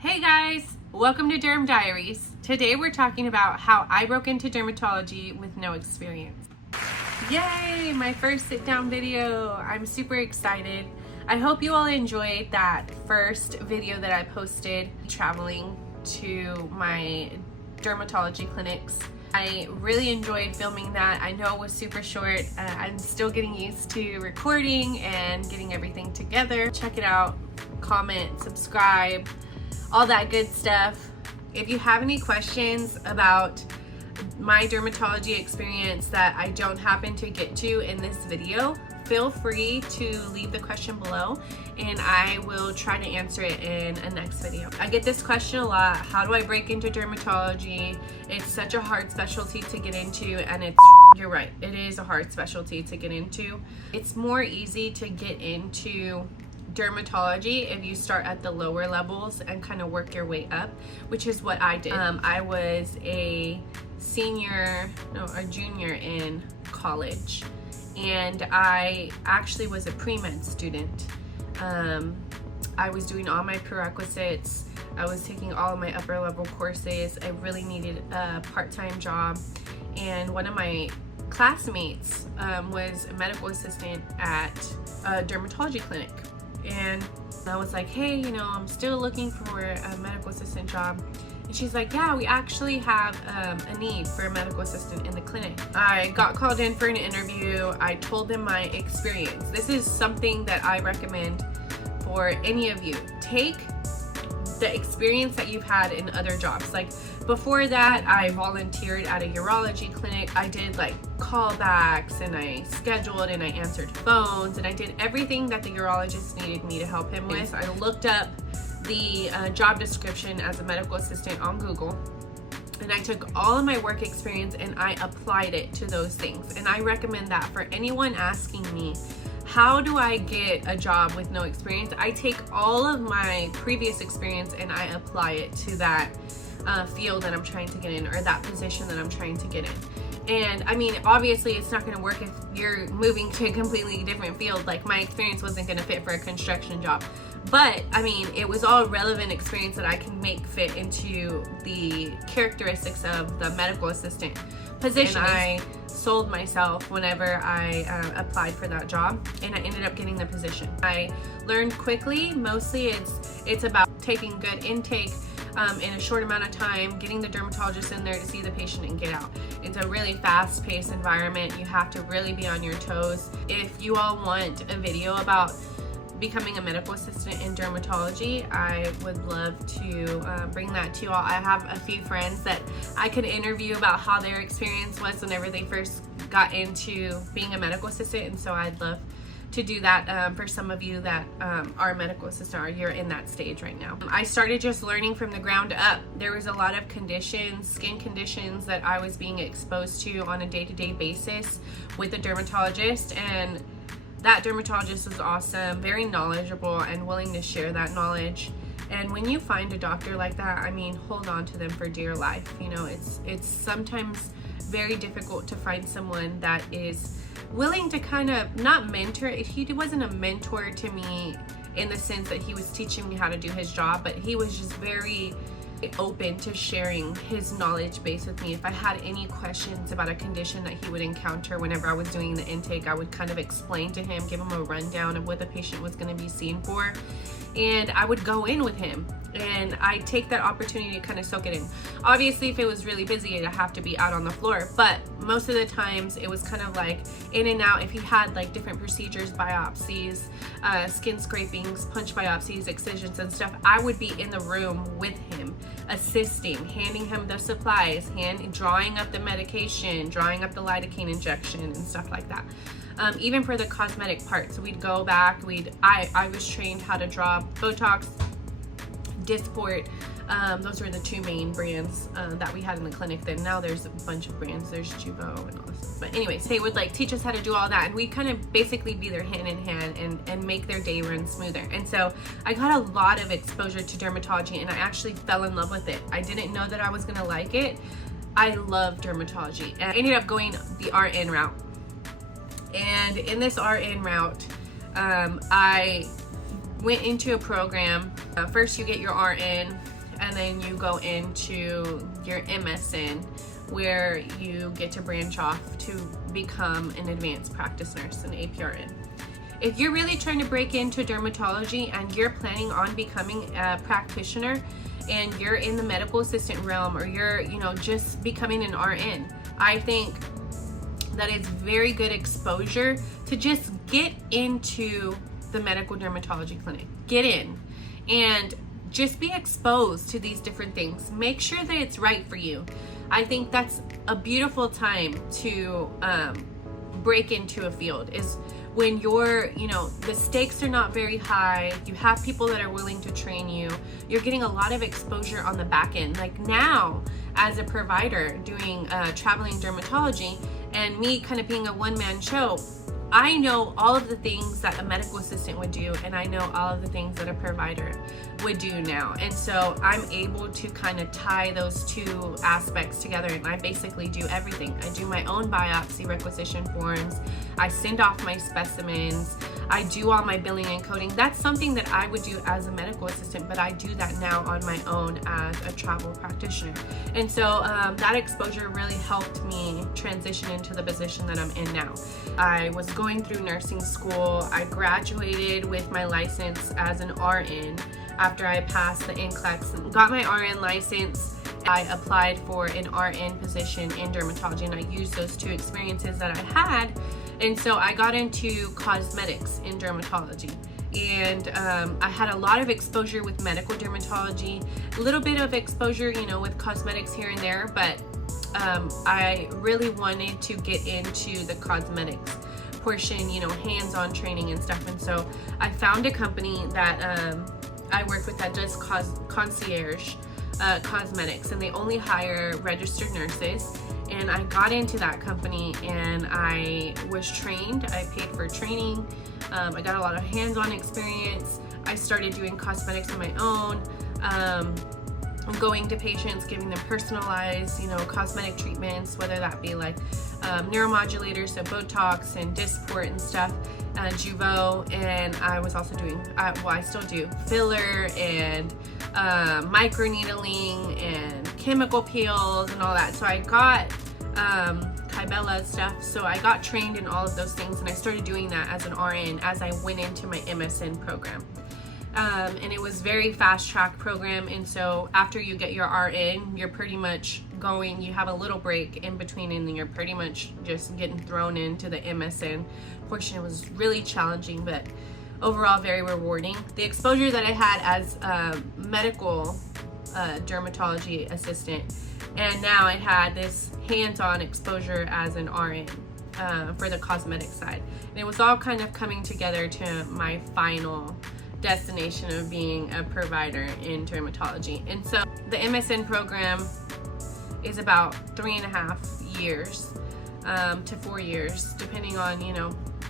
Hey guys, welcome to Derm Diaries. Today we're talking about how I broke into dermatology with no experience. Yay, my first sit down video. I'm super excited. I hope you all enjoyed that first video that I posted traveling to my dermatology clinics. I really enjoyed filming that. I know it was super short. I'm still getting used to recording and getting everything together. Check it out, comment, subscribe, all that good stuff. If you have any questions about my dermatology experience that I don't happen to get to in this video, feel free to leave the question below and I will try to answer it in a next video. I get this question a lot. How do I break into dermatology? It's such a hard specialty to get into, and you're right, it is a hard specialty to get into. It's more easy to get into dermatology if you start at the lower levels and kind of work your way up, which is what I did. I was a junior in college, and I actually was a pre-med student. I was doing all my prerequisites. I was taking all of my upper level courses. I really needed a part-time job, and one of my classmates was a medical assistant at a dermatology clinic. And I was like, hey, I'm still looking for a medical assistant job. And she's like, yeah, we actually have a need for a medical assistant in the clinic. I got called in for an interview. I told them my experience. This is something that I recommend for any of you. Take the experience that you've had in other jobs. Like before that, I volunteered at a urology clinic. I did like callbacks, and I scheduled, and I answered phones, and I did everything that the urologist needed me to help him with. I looked up the job description as a medical assistant on Google, and I took all of my work experience and I applied it to those things. And I recommend that for anyone asking me, how do I get a job with no experience? I take all of my previous experience and I apply it to that field that I'm trying to get in, or that position that I'm trying to get in. And I mean, obviously it's not going to work if you're moving to a completely different field. Like my experience wasn't going to fit for a construction job, but I mean, it was all relevant experience that I can make fit into the characteristics of the medical assistant position. And I sold myself whenever I applied for that job, and I ended up getting the position. I learned quickly. Mostly it's about taking good intake in a short amount of time, getting the dermatologist in there to see the patient and get out. It's a really fast-paced environment. You have to really be on your toes. If you all want a video about becoming a medical assistant in dermatology, I would love to bring that to you all. I have a few friends that I could interview about how their experience was whenever they first got into being a medical assistant, and so I'd love to do that for some of you that are medical assistant, or you're in that stage right now. I started just learning from the ground up. There was a lot of conditions, skin conditions, that I was being exposed to on a day-to-day basis with a dermatologist, and that dermatologist was awesome, very knowledgeable, and willing to share that knowledge. And when you find a doctor like that, I mean, hold on to them for dear life. It's sometimes very difficult to find someone that is willing to kind of not mentor. He wasn't a mentor to me in the sense that he was teaching me how to do his job, but he was just very open to sharing his knowledge base with me. If I had any questions about a condition that he would encounter whenever I was doing the intake, I would kind of explain to him, give him a rundown of what the patient was going to be seen for, and I would go in with him, and I take that opportunity to kind of soak it in. Obviously, if it was really busy, I'd have to be out on the floor, but most of the times it was kind of like in and out. If he had like different procedures, biopsies, skin scrapings, punch biopsies, excisions and stuff, I would be in the room with him, assisting, handing him the supplies, drawing up the medication, drawing up the lidocaine injection and stuff like that. Even for the cosmetic parts, we'd go back, I was trained how to draw Botox, Dysport. Those were the two main brands that we had in the clinic then. Now there's a bunch of brands. There's Jeuveau and all this. But anyways, they would like teach us how to do all that, and we kind of basically be their hand in hand and make their day run smoother. And so I got a lot of exposure to dermatology, and I actually fell in love with it. I didn't know that I was gonna like it. I love dermatology, and I ended up going the RN route. And in this RN route, I went into a program First you get your RN, and then you go into your MSN, where you get to branch off to become an advanced practice nurse, an APRN. If you're really trying to break into dermatology and you're planning on becoming a practitioner, and you're in the medical assistant realm, or you're, just becoming an RN, I think that it's very good exposure to just get into the medical dermatology clinic. Get in and just be exposed to these different things. Make sure that it's right for you. I think that's a beautiful time to break into a field, is when you're, the stakes are not very high, you have people that are willing to train you, you're getting a lot of exposure on the back end. Like now, as a provider doing traveling dermatology, and me kind of being a one-man show, I know all of the things that a medical assistant would do, and I know all of the things that a provider would do now. And so I'm able to kind of tie those two aspects together, and I basically do everything. I do my own biopsy requisition forms, I send off my specimens, I do all my billing and coding. That's something that I would do as a medical assistant, but I do that now on my own as a travel practitioner. And so that exposure really helped me transition into the position that I'm in now. I was going through nursing school. I graduated with my license as an RN after I passed the NCLEX and got my RN license. I applied for an RN position in dermatology, and I used those two experiences that I had. And so I got into cosmetics in dermatology. And I had a lot of exposure with medical dermatology, a little bit of exposure, with cosmetics here and there, but I really wanted to get into the cosmetics portion, hands-on training and stuff. And so I found a company that I work with that does concierge cosmetics, and they only hire registered nurses. And I got into that company, and I was trained. I paid for training. I got a lot of hands-on experience. I started doing cosmetics on my own, going to patients, giving them personalized, cosmetic treatments, whether that be like neuromodulators, so Botox and Dysport and stuff, Jeuveau, and I was also doing, I still do filler and microneedling and chemical peels and all that. So I got Kybella stuff, so I got trained in all of those things, and I started doing that as an RN as I went into my MSN program. And it was very fast track program, and so after you get your RN, you're pretty much going, you have a little break in between, and then you're pretty much just getting thrown into the MSN portion. It was really challenging, but overall very rewarding. The exposure that I had as a medical dermatology assistant, and now I had this hands-on exposure as an RN for the cosmetic side. And it was all kind of coming together to my final destination of being a provider in dermatology. And so the MSN program is about 3.5 years to 4 years, depending on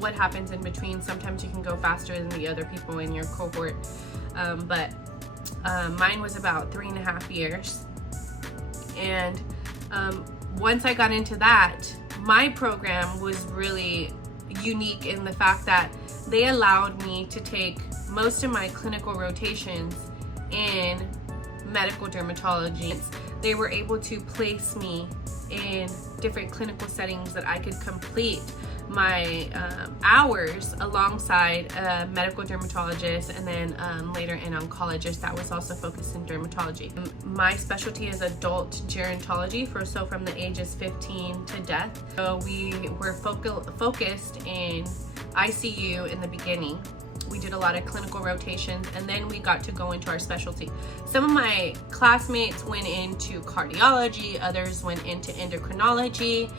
what happens in between. Sometimes you can go faster than the other people in your cohort, but mine was about 3.5 years. And once I got into that, my program was really unique in the fact that they allowed me to take most of my clinical rotations in medical dermatology. They were able to place me in different clinical settings that I could complete my hours alongside a medical dermatologist, and then later an oncologist that was also focused in dermatology. My specialty is adult gerontology, so from the ages 15 to death. So we were focused in ICU in the beginning. We did a lot of clinical rotations, and then we got to go into our specialty. Some of my classmates went into cardiology, others went into endocrinology,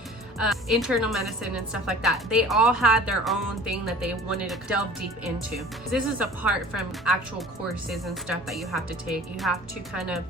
internal medicine and stuff like that. They all had their own thing that they wanted to delve deep into. This is apart from actual courses and stuff that you have to take. You have to kind of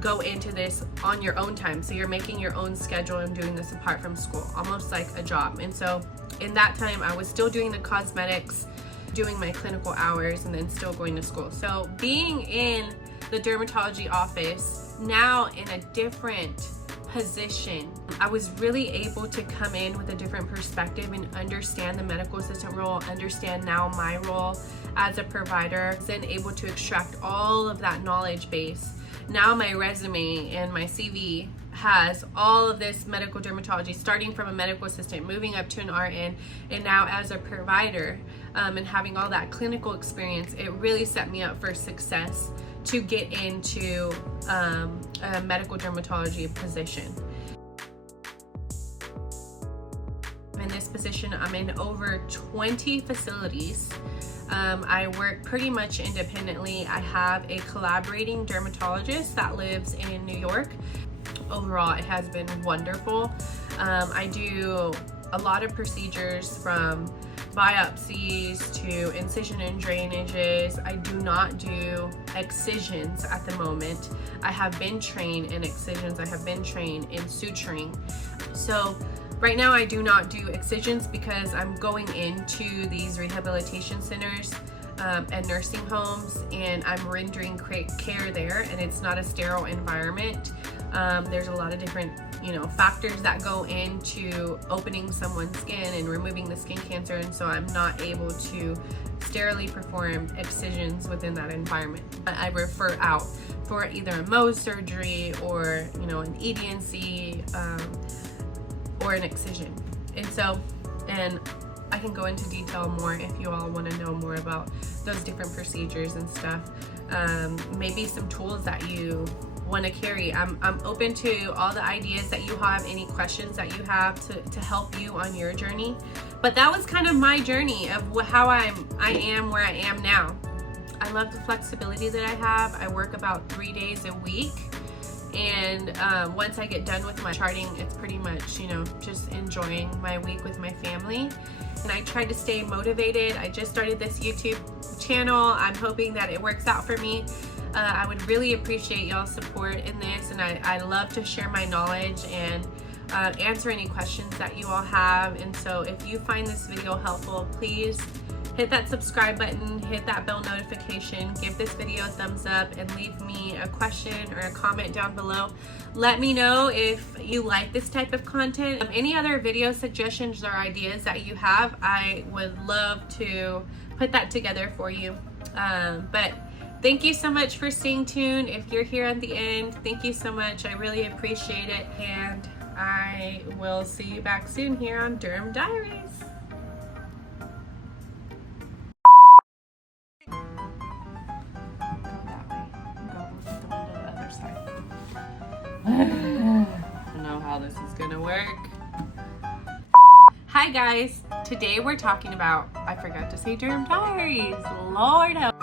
go into this on your own time. So you're making your own schedule and doing this apart from school, almost like a job. And so in that time, I was still doing the cosmetics, doing my clinical hours, and then still going to school. So being in the dermatology office now in a different position, I was really able to come in with a different perspective and understand the medical assistant role, understand now my role as a provider, then able to extract all of that knowledge base. Now my resume and my CV has all of this medical dermatology, starting from a medical assistant, moving up to an RN, and now as a provider, and having all that clinical experience. It really set me up for success to get into a medical dermatology position. In this position, I'm in over 20 facilities. I work pretty much independently. I have a collaborating dermatologist that lives in New York. Overall, it has been wonderful. I do a lot of procedures, from biopsies to incision and drainages. I do not do excisions at the moment. I have been trained in excisions. I have been trained in suturing. So right now I do not do excisions because I'm going into these rehabilitation centers and nursing homes, and I'm rendering care there, and it's not a sterile environment. There's a lot of different factors that go into opening someone's skin and removing the skin cancer, and so I'm not able to sterilely perform excisions within that environment. I refer out for either a Mohs surgery or an EDNC or an excision. And I can go into detail more if you all want to know more about those different procedures and stuff. Maybe some tools that you want to carry. I'm open to all the ideas that you have, any questions that you have to help you on your journey. But that was kind of my journey of how I am where I am now. I love the flexibility that I have. I work about 3 days a week. And once I get done with my charting, it's pretty much, just enjoying my week with my family. And I try to stay motivated. I just started this YouTube channel. I'm hoping that it works out for me. I would really appreciate y'all's support in this, and I love to share my knowledge and answer any questions that you all have. And so if you find this video helpful, please hit that subscribe button, hit that bell notification, give this video a thumbs up, and leave me a question or a comment down below. Let me know if you like this type of content. Any other video suggestions or ideas that you have, I would love to put that together for you. But thank you so much for staying tuned. If you're here at the end, thank you so much. I really appreciate it. And I will see you back soon here on Derm Diaries. I don't know how this is gonna work. Hi guys, today we're talking about, I forgot to say Derm Diaries. Lord help.